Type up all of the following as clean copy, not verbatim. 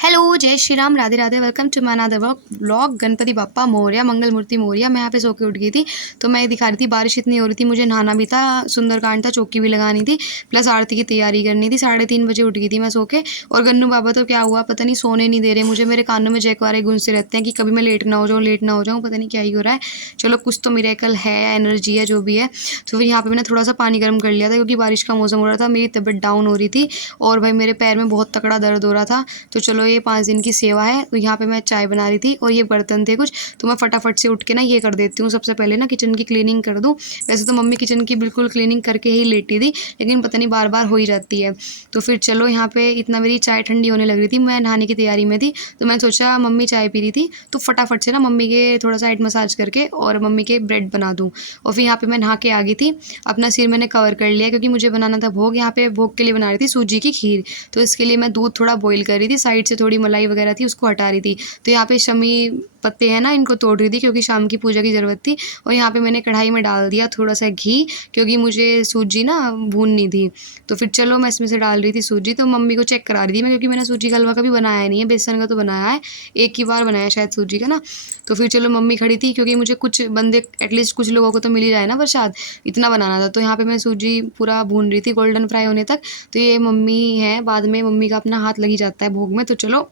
Hello, जय Shri Ram, Radhe Radhe. Welcome to my another vlog. Ganpati Bappa Morya, Mangal Murti Morya. मैं यहाँ पे सो के उठ गई थी तो मैं दिखा रही थी बारिश इतनी हो रही थी, मुझे नहाना भी था, सुंदरकांड था, चौकी भी लगानी थी, प्लस आरती की तैयारी करनी थी। 3:30 बजे उठ गई थी मैं सो के। और गन्नू बाबा तो क्या हुआ पता नहीं, सोने नहीं दे रहे मुझे। मेरे कानों में जयकारे गूंजते रहते हैं कि कभी मैं लेट ना हो जाऊँ, लेट ना हो जाऊँ, पता नहीं क्या ही हो रहा है। चलो कुछ तो मिरेकल है, एनर्जी है, जो भी है। तो फिर यहाँ पे मैंने थोड़ा सा पानी गर्म कर लिया था क्योंकि बारिश का मौसम हो रहा था, मेरी तबीयत डाउन हो रही थी और भाई मेरे पैर में बहुत तकड़ा दर्द हो रहा था। तो चलो ये 5 दिन की सेवा है। तो यहाँ पे मैं चाय बना रही थी और ये बर्तन थे कुछ, तो मैं फटाफट से उठ के ना ये कर देती हूँ। सबसे पहले ना किचन की क्लीनिंग कर दूँ। वैसे तो मम्मी किचन की बिल्कुल क्लीनिंग करके ही लेटी थी, लेकिन पता नहीं बार बार हो ही जाती है। तो फिर चलो यहाँ पे इतना मेरी चाय ठंडी होने लग रही थी, मैं नहाने की तैयारी में थी, तो मैंने सोचा मम्मी चाय पी रही थी तो फटाफट से ना मम्मी के थोड़ा सा हेड मसाज करके और मम्मी के ब्रेड बना दूँ। और फिर यहाँ पे मैं नहा के आ गई थी, अपना सिर मैंने कवर कर लिया क्योंकि मुझे बनाना था भोग। यहाँ पे भोग के लिए बना रही थी सूजी की खीर, तो इसके लिए मैं दूध थोड़ा बॉईल कर रही थी, साइड से थोड़ी मलाई वगैरह थी उसको हटा रही थी। तो यहाँ पे शमी पत्ते हैं ना, इनको तोड़ रही थी क्योंकि शाम की पूजा की ज़रूरत थी। और यहाँ पे मैंने कढ़ाई में डाल दिया थोड़ा सा घी क्योंकि मुझे सूजी ना भूननी थी। तो फिर चलो मैं इसमें से डाल रही थी सूजी, तो मम्मी को चेक करा रही थी मैं, क्योंकि मैंने सूजी का हलवा कभी बनाया नहीं है, बेसन का तो बनाया है, एक ही बार बनाया शायद सूजी का ना। तो फिर चलो मम्मी खड़ी थी क्योंकि मुझे कुछ बंदे एटलीस्ट कुछ लोगों को तो मिल ही जाए ना प्रसाद, इतना बनाना था। तो यहाँ पे मैं सूजी पूरा भून रही थी गोल्डन फ्राई होने तक। तो ये मम्मी है, बाद में मम्मी का अपना हाथ लग ही जाता है भोग में। तो चलो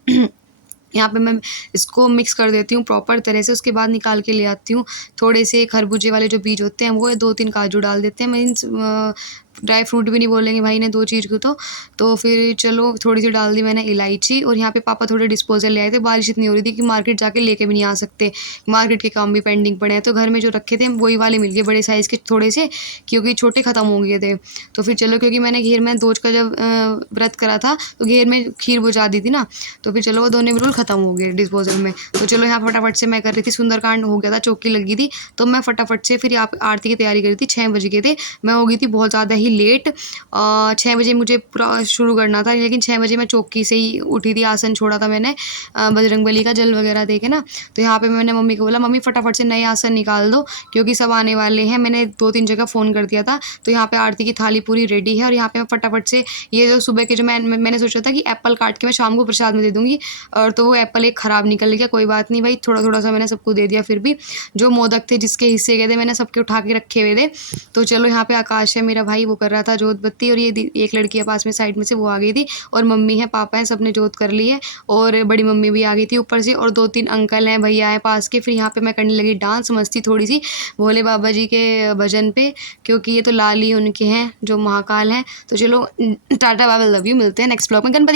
यहाँ पे मैं इसको मिक्स कर देती हूँ प्रॉपर तरह से, उसके बाद निकाल के ले आती हूँ। थोड़े से खरबूजे वाले जो बीज होते हैं वो, 2-3 काजू डाल देते हैं, मीन्स ड्राई फ्रूट भी नहीं बोलेंगे भाई ने, 2 चीज़ को तो फिर चलो थोड़ी सी डाल दी मैंने इलायची। और यहाँ पे पापा थोड़े डिस्पोजल ले आए थे, बारिश इतनी हो रही थी कि मार्केट जाके लेके भी नहीं आ सकते, मार्केट के काम भी पेंडिंग पड़े हैं। तो घर में जो रखे थे वही वाले मिल गए, बड़े साइज़ के थोड़े से, क्योंकि छोटे ख़त्म हो गए थे। तो फिर चलो, क्योंकि मैंने घेर में दोज का जब व्रत करा था तो घेर में खीर बुझा दी थी ना, तो फिर चलो वो दोनों बिल्कुल ख़त्म हो गए डिस्पोजल में। तो चलो यहाँ फटाफट से मैं कर रही थी, सुंदरकांड हो गया था, चौकी लगी थी, तो मैं फटाफट से फिर आप आरती की तैयारी कर रही थी। 6 बज गए थे, मैं हो गई थी बहुत ज़्यादा ही लेट। 6 बजे मुझे पूरा शुरू करना था, लेकिन 6 बजे मैं चौकी से ही उठी थी, आसन छोड़ा था मैंने बजरंगबली का जल वगैरह दे के ना। तो यहाँ पे मैंने मम्मी को बोला मम्मी फटाफट से नए आसन निकाल दो क्योंकि सब आने वाले हैं। मैंने 2-3 जगह फ़ोन कर दिया था। तो यहाँ पे आरती की थाली पूरी रेडी है और यहाँ पे मैं फटाफट से ये जो सुबह के जो मैंने सोचा था कि एप्पल काट के मैं शाम को प्रसाद में दे दूँगी, और तो वो एप्पल एक ख़राब निकल गया। कोई बात नहीं भाई, थोड़ा थोड़ा सा मैंने सबको दे दिया। फिर भी जो मोदक थे जिसके हिस्से गए थे मैंने सबके उठा के रखे हुए थे। तो चलो यहाँ पे आकाश है मेरा भाई, वो कर रहा था जोत बत्ती, और ये एक लड़की है पास में साइड में से, वो आ गई थी। और मम्मी है, पापा है, सब ने जोत कर ली है, और बड़ी मम्मी भी आ गई थी ऊपर से, और 2-3 अंकल हैं, भैया हैं पास के। फिर यहाँ पे मैं करने लगी डांस मस्ती थोड़ी सी भोले बाबा जी के भजन पे, क्योंकि ये तो लाल ही उनके हैं जो महाकाल हैं। तो चलो tata bye bye, love you, मिलते हैं नेक्स्ट ब्लॉग में। गणपति